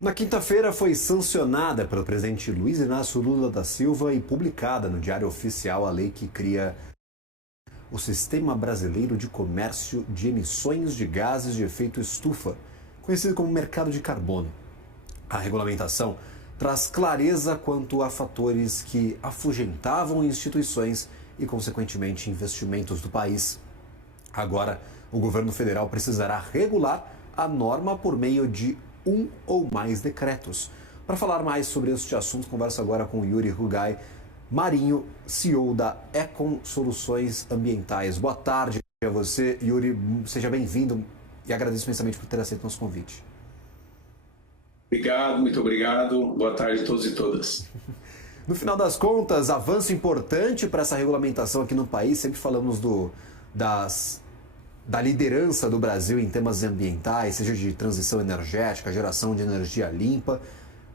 Na quinta-feira foi sancionada pelo presidente Luiz Inácio Lula da Silva e publicada no Diário Oficial a lei que cria o Sistema Brasileiro de Comércio de Emissões de Gases de Efeito Estufa, conhecido como mercado de carbono. A regulamentação traz clareza quanto a fatores que afugentavam instituições e, consequentemente, investimentos do país. Agora, o governo federal precisará regular a norma por meio de um ou mais decretos. Para falar mais sobre este assunto, converso agora com Yuri Rugai Marinho, CEO da Econ Soluções Ambientais. Boa tarde a você, Yuri. Seja bem-vindo e agradeço imensamente por ter aceito nosso convite. Obrigado, muito obrigado. Boa tarde a todos e todas. No final das contas, avanço importante para essa regulamentação aqui no país. Sempre falamos da liderança do Brasil em temas ambientais, seja de transição energética, geração de energia limpa.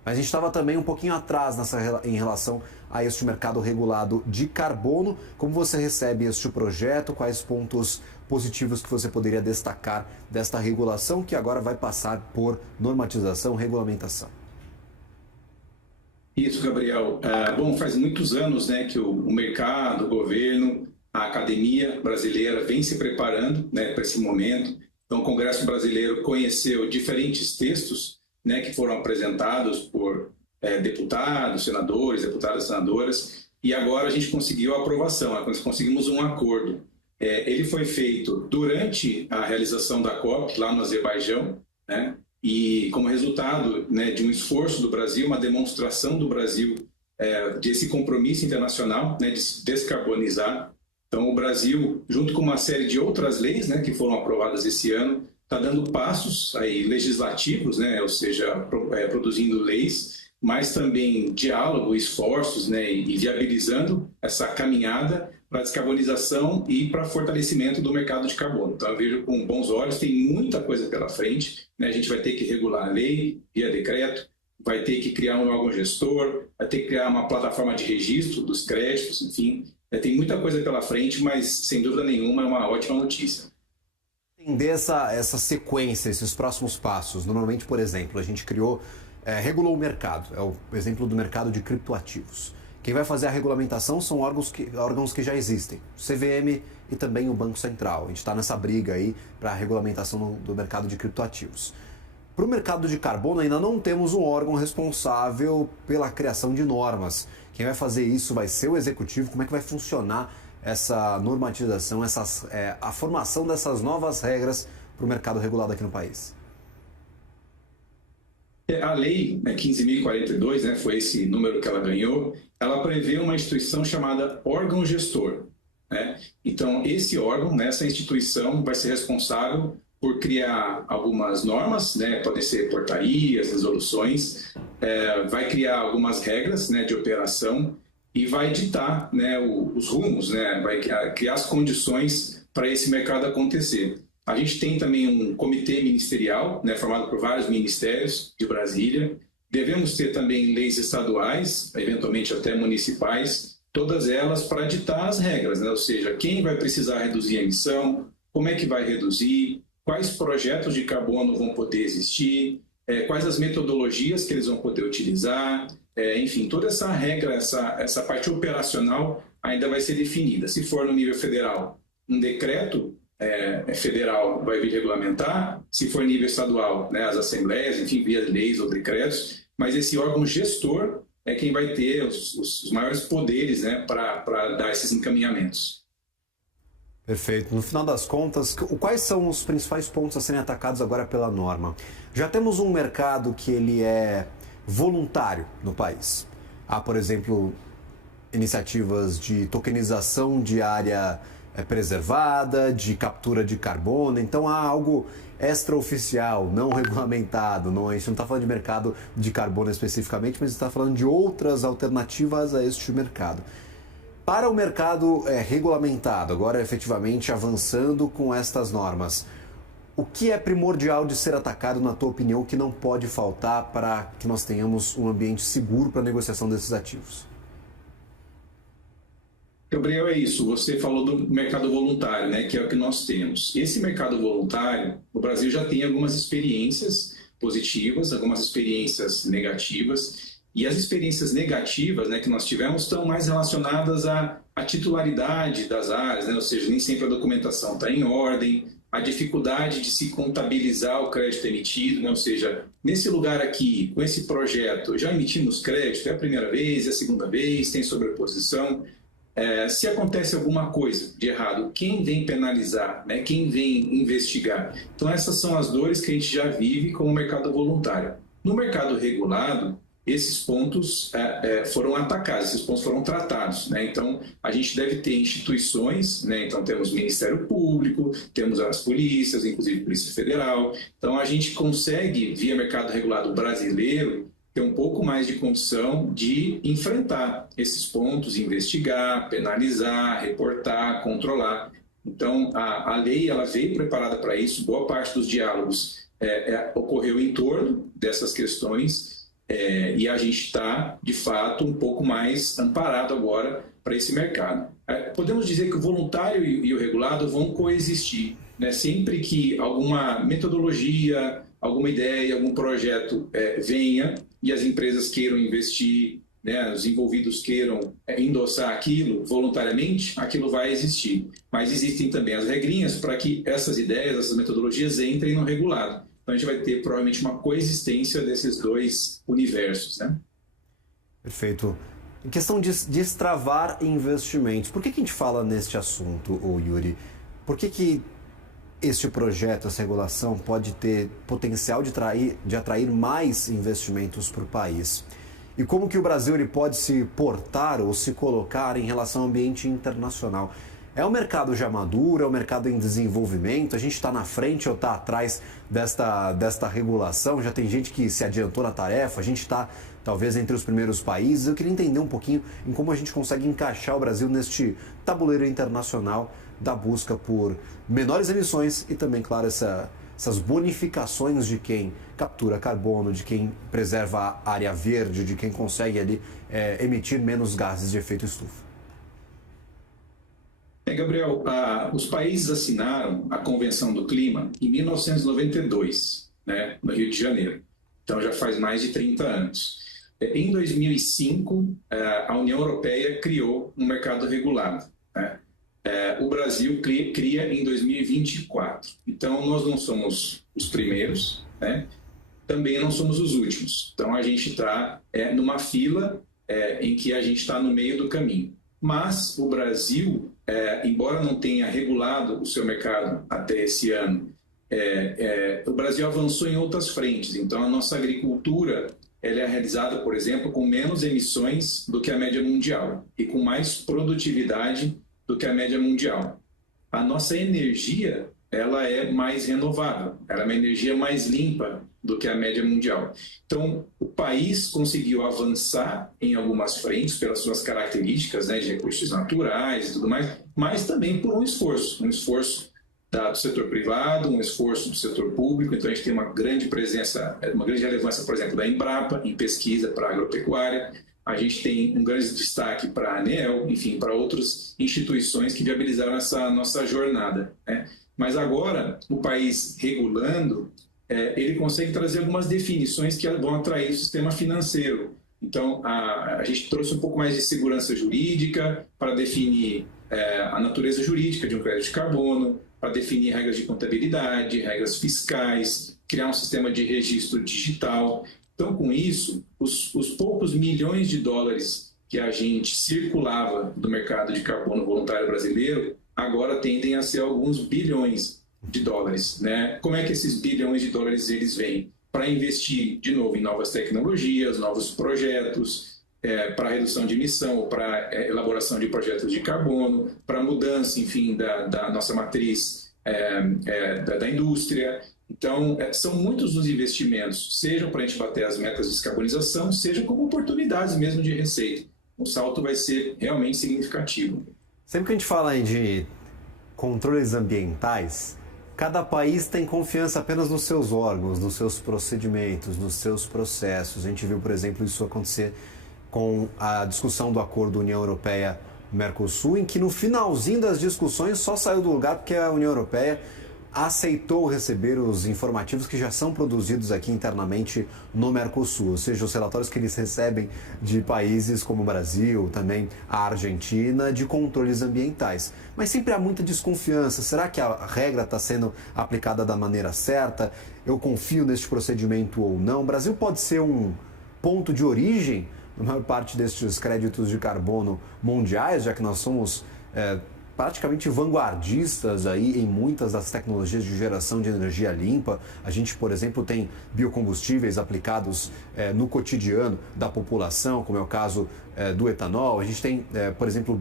Mas a gente estava também um pouquinho atrás em relação a este mercado regulado de carbono. Como você recebe este projeto? Quais pontos positivos que você poderia destacar desta regulação que agora vai passar por normatização, regulamentação? Isso, Gabriel. Bom, faz muitos anos, né, que o mercado, o governo, a academia brasileira vem se preparando, né, para esse momento. Então, o Congresso Brasileiro conheceu diferentes textos, né, que foram apresentados por deputados, senadores, deputadas e senadoras, e agora a gente conseguiu a aprovação, nós conseguimos um acordo. Ele foi feito durante a realização da COP, lá no Azerbaijão, né, e como resultado, né, de um esforço do Brasil, uma demonstração do Brasil desse compromisso internacional, né, de se descarbonizar. Então, o Brasil, junto com uma série de outras leis, né, que foram aprovadas esse ano, está dando passos aí legislativos, né, ou seja, produzindo leis, mas também diálogo, esforços, né, e viabilizando essa caminhada para a descarbonização e para fortalecimento do mercado de carbono. Então, eu vejo com bons olhos, tem muita coisa pela frente, né, a gente vai ter que regular a lei via decreto, vai ter que criar um órgão gestor, vai ter que criar uma plataforma de registro dos créditos, enfim, tem muita coisa pela frente, mas sem dúvida nenhuma é uma ótima notícia. Entender essa sequência, esses próximos passos. Normalmente, por exemplo, a gente regulou o mercado, é o exemplo do mercado de criptoativos. Quem vai fazer a regulamentação são órgãos que já existem, o CVM e também o Banco Central. A gente está nessa briga aí para a regulamentação do mercado de criptoativos. Para o mercado de carbono ainda não temos um órgão responsável pela criação de normas. Quem vai fazer isso vai ser o executivo. Como é que vai funcionar essa normatização, a formação dessas novas regras para o mercado regulado aqui no país? A lei 15.042, né, foi esse número que ela ganhou, ela prevê uma instituição chamada órgão gestor, né? Então, esse órgão, essa instituição, vai ser responsável por criar algumas normas, né, podem ser portarias, resoluções, vai criar algumas regras, né, de operação e vai ditar, né, os rumos, né, vai criar as condições para esse mercado acontecer. A gente tem também um comitê ministerial, né, formado por vários ministérios de Brasília. Devemos ter também leis estaduais, eventualmente até municipais, todas elas para ditar as regras, né, ou seja, quem vai precisar reduzir a emissão, como é que vai reduzir, quais projetos de carbono vão poder existir, quais as metodologias que eles vão poder utilizar, enfim, toda essa regra, essa parte operacional ainda vai ser definida. Se for no nível federal, um decreto federal vai vir regulamentar, se for nível estadual, né, as assembleias, enfim, via leis ou decretos, mas esse órgão gestor é quem vai ter os maiores poderes, né, para dar esses encaminhamentos. Perfeito. No final das contas, quais são os principais pontos a serem atacados agora pela norma? Já temos um mercado que ele é voluntário no país. Há, por exemplo, iniciativas de tokenização de área preservada, de captura de carbono. Então há algo extraoficial, não regulamentado. A gente não está falando de mercado de carbono especificamente, mas está falando de outras alternativas a este mercado. Para o mercado regulamentado, agora efetivamente avançando com estas normas, o que é primordial de ser atacado, na tua opinião, que não pode faltar para que nós tenhamos um ambiente seguro para a negociação desses ativos? Gabriel, é isso. Você falou do mercado voluntário, né, que é o que nós temos. Esse mercado voluntário, o Brasil já tem algumas experiências, positivas, algumas experiências negativas. E as experiências negativas, né, que nós tivemos estão mais relacionadas à titularidade das áreas, né? Ou seja, nem sempre a documentação está em ordem, a dificuldade de se contabilizar o crédito emitido, né? Ou seja, nesse lugar aqui, com esse projeto, já emitimos crédito, é a primeira vez, é a segunda vez, tem sobreposição. Se acontece alguma coisa de errado, quem vem penalizar, né? Quem vem investigar? Então, essas são as dores que a gente já vive com o mercado voluntário. No mercado regulado, esses pontos foram atacados, esses pontos foram tratados, né? Então, a gente deve ter instituições, né? Então, temos o Ministério Público, temos as polícias, inclusive a Polícia Federal. Então, a gente consegue, via mercado regulado brasileiro, ter um pouco mais de condição de enfrentar esses pontos, investigar, penalizar, reportar, controlar. Então, a lei ela veio preparada para isso, boa parte dos diálogos ocorreu em torno dessas questões, e a gente está, de fato, um pouco mais amparado agora para esse mercado. Podemos dizer que o voluntário e o regulado vão coexistir, né? Sempre que alguma metodologia, alguma ideia, algum projeto venha e as empresas queiram investir, né, os envolvidos queiram endossar aquilo voluntariamente, aquilo vai existir. Mas existem também as regrinhas para que essas ideias, essas metodologias entrem no regulado. Então, a gente vai ter provavelmente uma coexistência desses dois universos, né? Perfeito. Em questão de destravar investimentos, por que a gente fala neste assunto, Yuri? Por que este projeto, essa regulação, pode ter potencial de atrair mais investimentos para o país? E como que o Brasil ele pode se portar ou se colocar em relação ao ambiente internacional? É um mercado já maduro, é um mercado em desenvolvimento, a gente está na frente ou está atrás desta regulação? Já tem gente que se adiantou na tarefa, a gente está talvez entre os primeiros países. Eu queria entender um pouquinho em como a gente consegue encaixar o Brasil neste tabuleiro internacional da busca por menores emissões e também, claro, essas bonificações de quem captura carbono, de quem preserva a área verde, de quem consegue ali emitir menos gases de efeito estufa. Gabriel, os países assinaram a Convenção do Clima em 1992, né, no Rio de Janeiro. Então já faz mais de 30 anos. Em 2005, a União Europeia criou um mercado regulado, né? O Brasil cria em 2024. Então nós não somos os primeiros, né? Também não somos os últimos. Então a gente está numa fila em que a gente está no meio do caminho. Mas o Brasil, embora não tenha regulado o seu mercado até esse ano, o Brasil avançou em outras frentes. Então, a nossa agricultura ela é realizada, por exemplo, com menos emissões do que a média mundial e com mais produtividade do que a média mundial. A nossa energia ela é mais renovável, ela é uma energia mais limpa do que a média mundial. Então, o país conseguiu avançar em algumas frentes pelas suas características, né, de recursos naturais e tudo mais, mas também por um esforço do setor privado, um esforço do setor público. Então, a gente tem uma grande presença, uma grande relevância, por exemplo, da Embrapa em pesquisa para a agropecuária. A gente tem um grande destaque para a ANEEL, enfim, para outras instituições que viabilizaram essa nossa jornada, né? Mas agora, o país regulando, ele consegue trazer algumas definições que vão atrair o sistema financeiro. Então, a gente trouxe um pouco mais de segurança jurídica para definir a natureza jurídica de um crédito de carbono, para definir regras de contabilidade, regras fiscais, criar um sistema de registro digital. Então, com isso, os poucos milhões de dólares que a gente circulava do mercado de carbono voluntário brasileiro, agora tendem a ser alguns bilhões de dólares, né? Como é que esses bilhões de dólares eles vêm? Para investir, de novo, em novas tecnologias, novos projetos, para redução de emissão, para elaboração de projetos de carbono, para mudança, enfim, da nossa matriz da indústria. Então, são muitos os investimentos, sejam para a gente bater as metas de descarbonização, sejam como oportunidades mesmo de receita. O salto vai ser realmente significativo. Sempre que a gente fala aí de controles ambientais, cada país tem confiança apenas nos seus órgãos, nos seus procedimentos, nos seus processos. A gente viu, por exemplo, isso acontecer com a discussão do acordo União Europeia-Mercosul, em que no finalzinho das discussões só saiu do lugar porque a União Europeia aceitou receber os informativos que já são produzidos aqui internamente no Mercosul, ou seja, os relatórios que eles recebem de países como o Brasil, também a Argentina, de controles ambientais. Mas sempre há muita desconfiança. Será que a regra está sendo aplicada da maneira certa? Eu confio neste procedimento ou não? O Brasil pode ser um ponto de origem na maior parte destes créditos de carbono mundiais, já que nós somos praticamente vanguardistas aí em muitas das tecnologias de geração de energia limpa. A gente, por exemplo, tem biocombustíveis aplicados no cotidiano da população, como é o caso do etanol. A gente tem, por exemplo,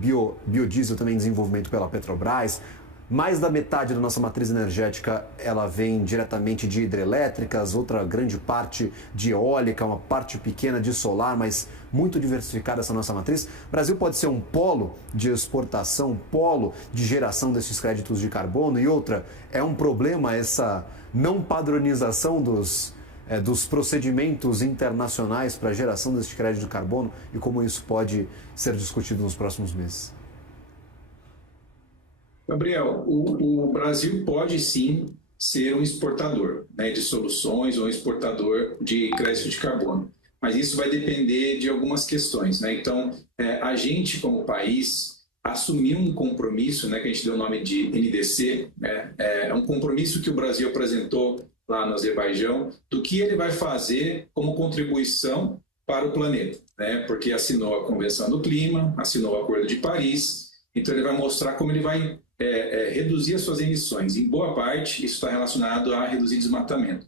biodiesel também em desenvolvimento pela Petrobras. Mais da metade da nossa matriz energética ela vem diretamente de hidrelétricas, outra grande parte de eólica, uma parte pequena de solar, mas muito diversificada essa nossa matriz. O Brasil pode ser um polo de exportação, um polo de geração desses créditos de carbono. E outra, é um problema essa não padronização dos procedimentos internacionais para a geração desse crédito de carbono e como isso pode ser discutido nos próximos meses. Gabriel, o Brasil pode sim ser um exportador, né, de soluções ou um exportador de crédito de carbono, mas isso vai depender de algumas questões, né? Então, a gente como país assumiu um compromisso, né, que a gente deu o nome de NDC, né? É um compromisso que o Brasil apresentou lá no Azerbaijão do que ele vai fazer como contribuição para o planeta, né? Porque assinou a Convenção do Clima, assinou o Acordo de Paris, então ele vai mostrar como ele vai reduzir as suas emissões. Em boa parte, isso está relacionado a reduzir desmatamento.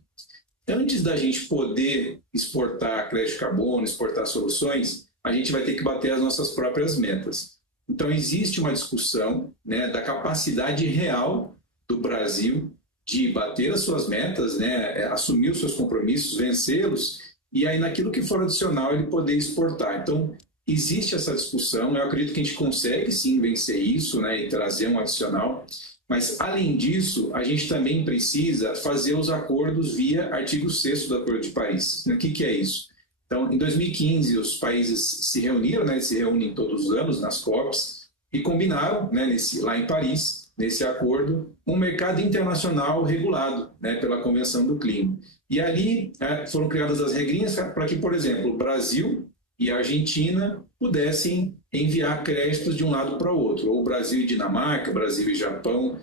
Antes da gente poder exportar crédito de carbono, exportar soluções, a gente vai ter que bater as nossas próprias metas. Então, existe uma discussão, né, da capacidade real do Brasil de bater as suas metas, né, assumir os seus compromissos, vencê-los, e aí naquilo que for adicional ele poder exportar. Então, existe essa discussão, eu acredito que a gente consegue sim vencer isso, né, e trazer um adicional, mas além disso, a gente também precisa fazer os acordos via artigo 6º do Acordo de Paris. O que é isso? Então, em 2015, os países se reuniram, né, se reúnem todos os anos nas COPs, e combinaram, né, lá em Paris, nesse acordo, um mercado internacional regulado, né, pela Convenção do Clima. E ali foram criadas as regrinhas para que, por exemplo, o Brasil e a Argentina pudessem enviar créditos de um lado para o outro, ou Brasil e Dinamarca, Brasil e Japão.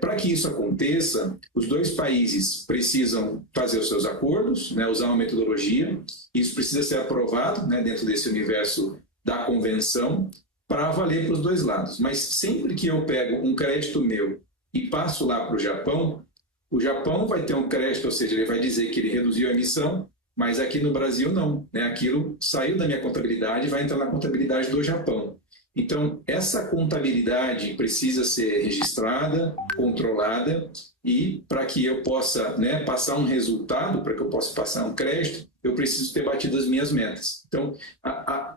Para que isso aconteça, os dois países precisam fazer os seus acordos, né, usar uma metodologia, isso precisa ser aprovado, né, dentro desse universo da convenção, para valer para os dois lados. Mas sempre que eu pego um crédito meu e passo lá para o Japão vai ter um crédito, ou seja, ele vai dizer que ele reduziu a emissão, mas aqui no Brasil não, né? Aquilo saiu da minha contabilidade e vai entrar na contabilidade do Japão. Então, essa contabilidade precisa ser registrada, controlada, e para que eu possa, né, passar um resultado, para que eu possa passar um crédito, eu preciso ter batido as minhas metas. Então,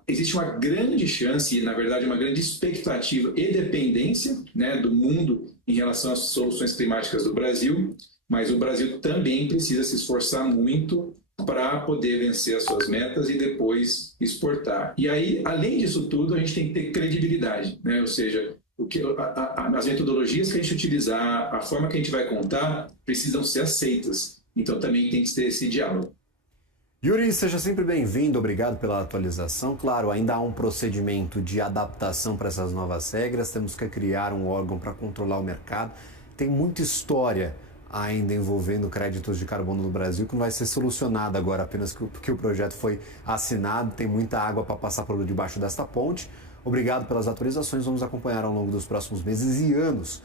existe uma grande chance, e na verdade uma grande expectativa e dependência, né, do mundo em relação às soluções climáticas do Brasil, mas o Brasil também precisa se esforçar muito para poder vencer as suas metas e depois exportar. E aí, além disso tudo, a gente tem que ter credibilidade, né? Ou seja, as metodologias que a gente utilizar, a forma que a gente vai contar, precisam ser aceitas. Então, também tem que ter esse diálogo. Yuri, seja sempre bem-vindo, obrigado pela atualização. Claro, ainda há um procedimento de adaptação para essas novas regras, temos que criar um órgão para controlar o mercado. Tem muita história ainda envolvendo créditos de carbono no Brasil, que não vai ser solucionada agora apenas porque o projeto foi assinado, tem muita água para passar por debaixo desta ponte. Obrigado pelas atualizações, vamos acompanhar ao longo dos próximos meses e anos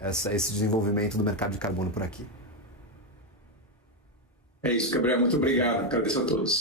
esse desenvolvimento do mercado de carbono por aqui. É isso, Gabriel, muito obrigado, agradeço a todos.